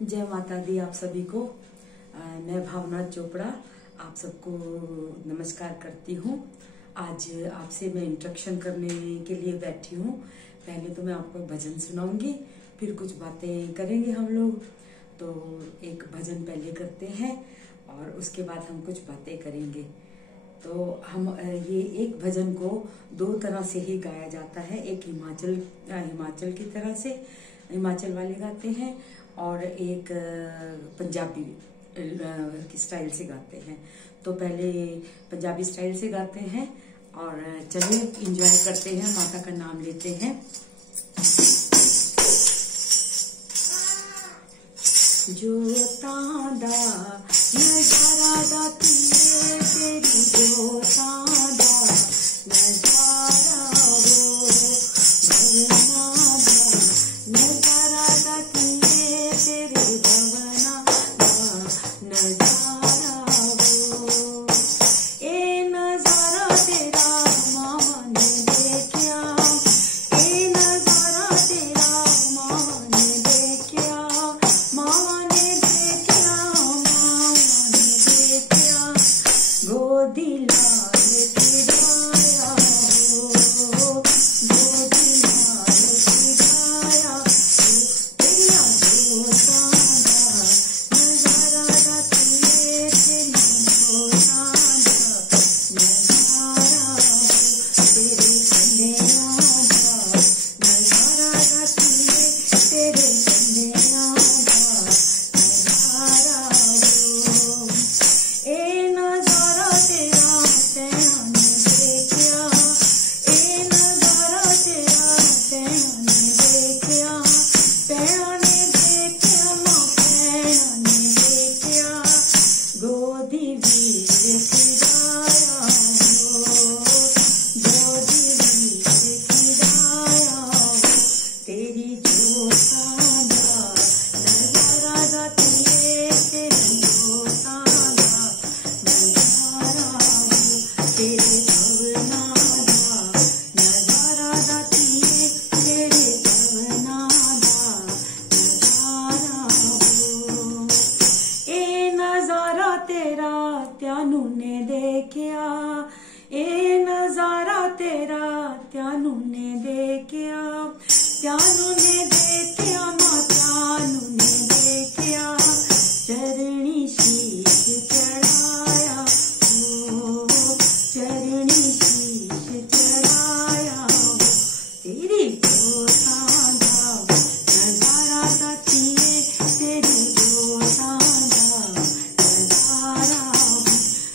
जय माता दी आप सभी को। मैं भावना चोपड़ा आप सबको नमस्कार करती हूँ। आज आपसे मैं इंट्रोडक्शन करने के लिए बैठी हूँ। पहले तो मैं आपको भजन सुनाऊंगी, फिर कुछ बातें करेंगे हम लोग। तो एक भजन पहले करते हैं और उसके बाद हम कुछ बातें करेंगे। तो हम ये एक भजन को दो तरह से ही गाया जाता है। एक हिमाचल की तरह से हिमाचल वाले गाते हैं और एक पंजाबी की स्टाइल से गाते हैं। तो पहले पंजाबी स्टाइल से गाते हैं और चलिए एंजॉय करते हैं, माता का नाम लेते हैं। जोतां दा नजारा दा तेरी जोतां दा नजारा वो भवना दा नजारा दा तेरे भवना दा नजारा वो। ए नजारा तेरा मामा ने देखिया, ए नजारा तेरा मामा ने देखिया, मामा गोदी लाल खिलाया हो, गोदी लाल खिलाया हो, तेरा जोतां दा नजारा दा तेरी जोतां दा नजारा हो, तेरे कन्हैया दा नजारा दा तेरे कन्हैया दा नजारा हो। ए नजारा तेरा तैना ने देखिया, ए नजारा तेरा तैना ने देखिया, पैना ने देखिया, मां पैना ने देखिया, गोदी वीर खिलाया हो, गोदी वीर खिलाया हो, तेरी जोतां दा नजारा दा तेरी जोतां दा नजारा हो, तेरे भवना दा नजारा दा तेरे भवना दा नजारा हो। ए नजारा तेरा त्यानू ने देखिया, ए नजारा तेरा त्यानू ने देखिया, त्यानू ने देखिया, मां त्यानू ने देखिया, चरणी शीश चढ़ाया हो, चरणी शीश चढ़ाया हो, तेरी जोतां दा नजारा दा तेरी जोतां दा नजारा हो,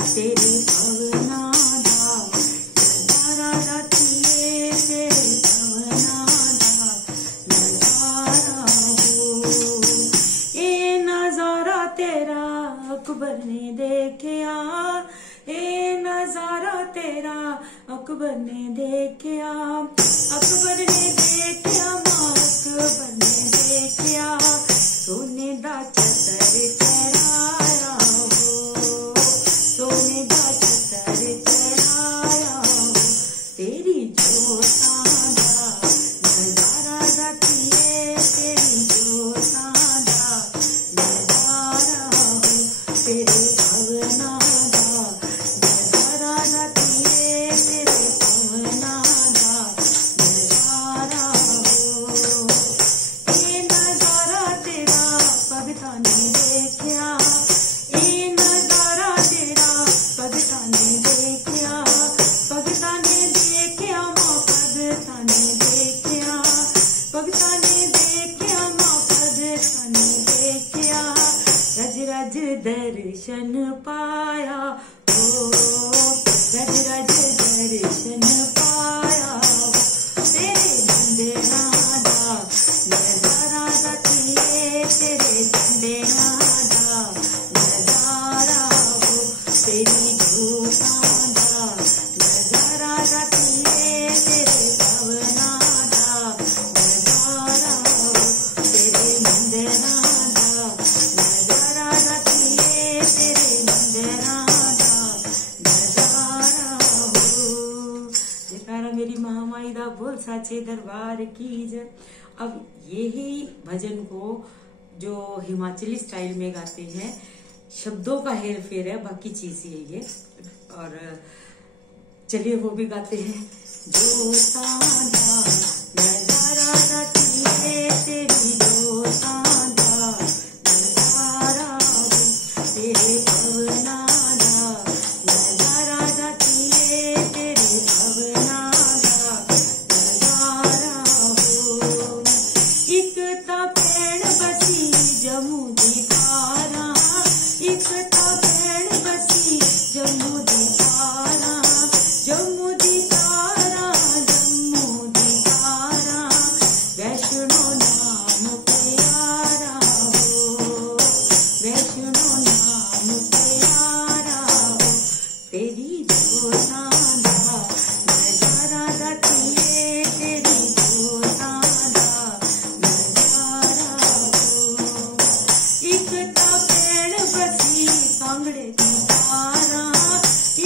तेरे भवना दा नजारा दा तेरे भवना दा नजारा हो। ए नजारा तेरा अकबर ने देखिया, ए नजारा तेरा अकबर ने देखिया, अकबर ने देखिया, मां अकबर ने देखिया, सोने दा छतर चढ़ाया हो, सोने दा छतर चढ़ाया हो, तेरी जोतां दा नजारा दा तेरी जोतां दा नजारा हो, तेरे भवना दा नजारा दा तेरे भवना दा नजारा हो। ए नजारा तेरा भगता ने देखिया, ए नजारा तेरा भगता ने देखिया, भगता ने देखिया, मां भगता ने देखिया, भगता ने देखिया, मां भगता ने देखिया, रज रज दर्शन पाया हो, रज रज दर्शन पाया हो, तेरे बंदेना दा नजारा दा तेरे बंदेना दा नजारा हो, तेरी जोतां दा नजारा दा तेरे भवना दा नजारा हो, तेरे बंदेना दा नजारा दा तेरे बंदेना दा नजारा हो। जयकारा मेरी महामाई दा बोल साचे दरबार की जय। अब यही भजन को जो हिमाचली स्टाइल में गाते हैं, शब्दों का हेर फेर है, बाकी चीज ये। और चलिए वो भी गाते हैं। जो सांधा नजारा गाती है तेरी, जो सांधा नजारा हो तेरे भवनादा, नजारा गाती है तेरे भवनादा नजारा हो। एक ता भैण बसी जम्मू दी तारा, एक ता भैण बसी जम्मू दी तारा, जम्मू दी तारा, जम्मू दी तारा, वैष्णो नाम प्यारा हो, वैष्णो नाम प्यारा हो तेरी जो सांधा नजारा गाती है तेरी, जो सांधा नजारा हो। एक ता भैण बसी कांगड़े दी तारा,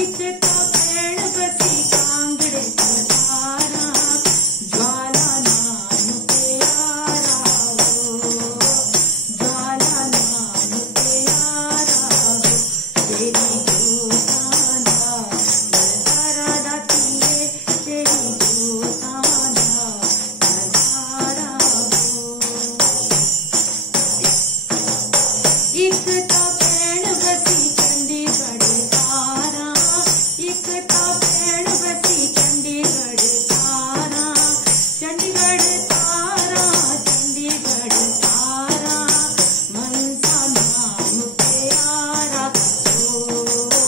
एक ता भैण बसी कांगड़े दी तारा, ज्वाला नाम प्यारा हो, ज्वाला नाम प्यारा हो तेरी जो सांधा नजारा गाती है तेरी, जो सांधा नजारा हो। एक ता भैण बसी चंडीगढ़ तारा, एक ता भैण बसी चंडीगढ़ तारा, चंडीगढ़ तारा, चंडीगढ़ तारा, मनसा नाम प्यारा हो,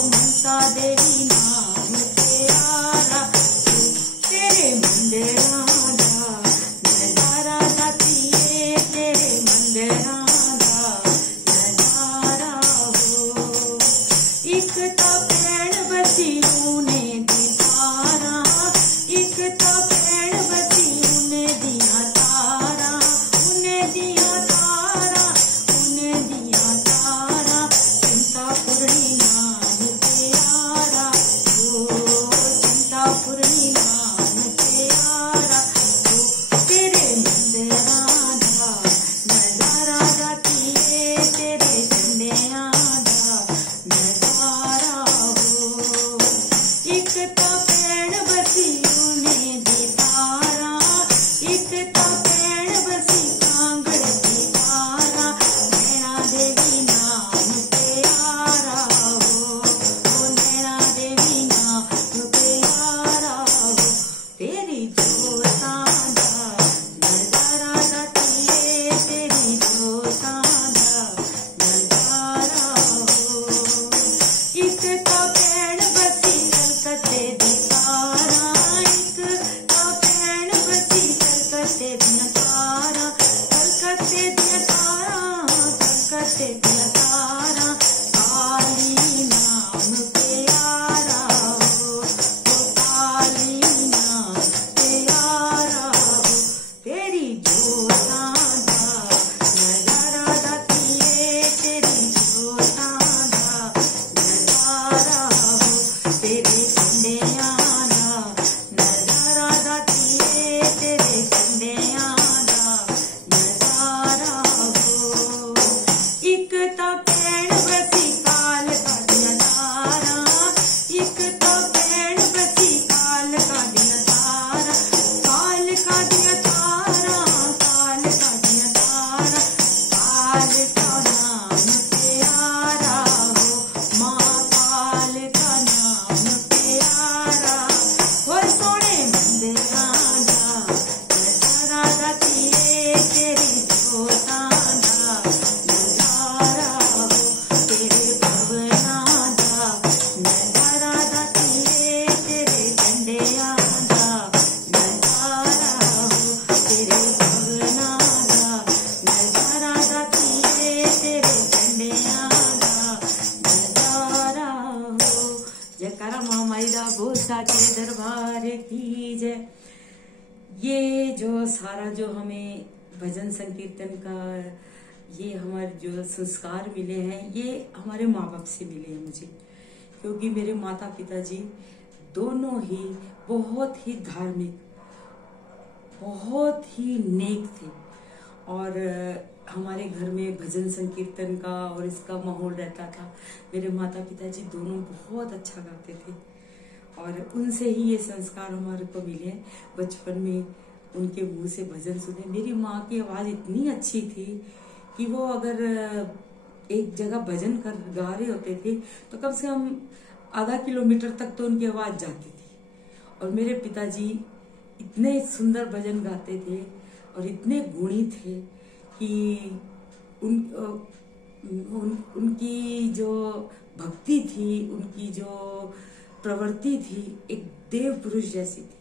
मनसा देवी नाम प्यारा हो तेरे मंदिरा दा नजारा गाती है तेरे मंदिरा दा नजारा हो। एक ता भैण बसी ऊने दी तारा, एक ता भैण बसी ऊने दिया तारा, ऊने दिया तारा, ऊने दिया तारा, चिंतापुरनी नाम प्यारा हो, चिंतापुरनी नाम प्यारा हो तेरे मंदिरा दा नजारा गाती है तेरे झंडिया दा नजारा हो। एक ता भैण बसी ऊने दी तारा, एक ता भैण बसी कांगड़ दी तारा, नैना देवी नाम प्यारा हो, नैना देवी नाम प्यारा हो तेरी जो सांधा नजारा गाती है तेरी, जो सांधा नजारा हो। एक ता भैण बसी कलकत्ते दी तारा, एक ता भैण बसी कलकत्ते दिया तारा, कलकत्ते दिया तारा, कलकत्ते दिया तारा, काली नाम प्यारा हो, काली नाम प्यारा हो तेरी जो सांधा नजारा गाती है तेरी, जो सांधा नजारा हो तेरे झंडिया दा नजारा गाती है तेरे झंडिया दा नजारा हो। एक ता भैण बसी कालका दिया तारा, एक ता भैण बसी कालका दिया तारा, कालका दिया तारा, कालका दिया तारा, कालका नाम प्यारा हो, माँ कालका नाम प्यारा हो सोने मंदिरा दा नजारा गाती है तेरी, जो सांधा नजारा हो तेरे भवना दा नजारा गाती है तेरे झंडिया दा नजारा हो तेरे भवना दा नजारा गाती है तेरे झंडिया दा नजारा हो। जयकारा महामाई दा बोल साचे दरबार की जय। ये जो सारा जो हमें भजन संकीर्तन का ये हमारे जो संस्कार मिले हैं, ये हमारे माँ बाप से मिले हैं मुझे, क्योंकि मेरे माता पिता जी दोनों ही बहुत ही धार्मिक, बहुत ही नेक थे और हमारे घर में भजन संकीर्तन का और इसका माहौल रहता था। मेरे माता पिताजी दोनों बहुत अच्छा गाते थे और उनसे ही ये संस्कार हमारे को मिले। बचपन में उनके मुंह से भजन सुने। मेरी माँ की आवाज इतनी अच्छी थी कि वो अगर एक जगह भजन कर गा रहे होते थे तो कम से कम आधा किलोमीटर तक तो उनकी आवाज जाती थी। और मेरे पिताजी इतने सुंदर भजन गाते थे और इतने गुणी थे कि उनकी जो भक्ति थी, उनकी जो प्रवृत्ति थी, एक देव पुरुष जैसी थी।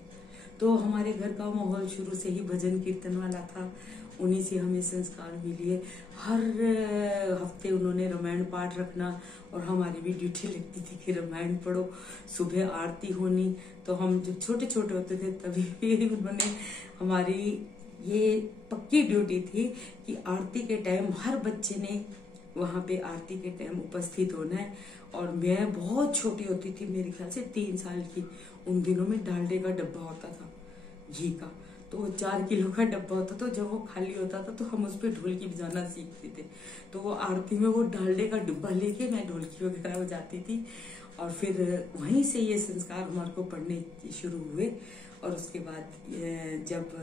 तो हमारे घर का माहौल शुरू से ही भजन कीर्तन वाला था। उन्हीं से हमें संस्कार मिले। हर हफ्ते उन्होंने रामायण पाठ रखना और हमारी भी ड्यूटी लगती थी कि रामायण पढ़ो। सुबह आरती होनी, तो हम जब छोटे छोटे होते थे तभी भी उन्होंने हमारी ये पक्की ड्यूटी थी कि आरती के टाइम हर बच्चे ने वहां पे आरती के टाइम उपस्थित होना है। और मैं बहुत छोटी होती थी, मेरे ख्याल से 3 साल की। उन दिनों में डालडे का डब्बा होता था घी का, तो 4 किलो का डब्बा होता था। जब वो खाली होता था तो हम उस पर ढोलकी बजाना सीखते थे। तो वो आरती में वो डालडे का डिब्बा लेके मैं ढोलकी वगैरह बजाती थी। और फिर वहीं से ये संस्कार हमारे को पढ़ने शुरू हुए। और उसके बाद जब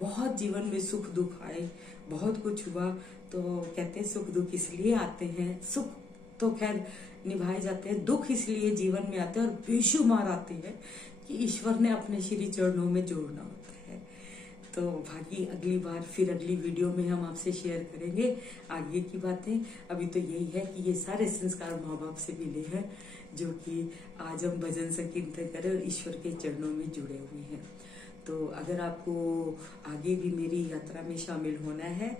बहुत जीवन में सुख दुख आए, बहुत कुछ हुआ, तो कहते हैं सुख दुख इसलिए आते हैं, सुख तो खैर निभाए जाते हैं, दुख इसलिए जीवन में आते हैं और बेशुमार आते हैं कि ईश्वर ने अपने श्री चरणों में जोड़ना होता है। तो बाकी अगली बार फिर अगली वीडियो में हम आपसे शेयर करेंगे आगे की बातें। अभी तो यही है कि ये सारे संस्कार माँ बाप से मिले हैं, जो कि आज हम भजन संकीर्तन करें और ईश्वर के चरणों में जुड़े हुए हैं। तो अगर आपको आगे भी मेरी यात्रा में शामिल होना है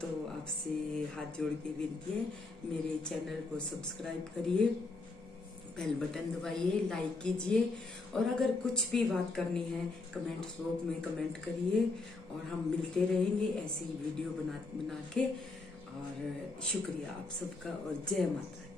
तो आपसे हाथ जोड़ के विनती है, मेरे चैनल को सब्सक्राइब करिए, बेल बटन दबाइए, लाइक कीजिए। और अगर कुछ भी बात करनी है कमेंट बॉक्स में कमेंट करिए। और हम मिलते रहेंगे ऐसे ही वीडियो बना के। और शुक्रिया आप सबका और जय माता दी।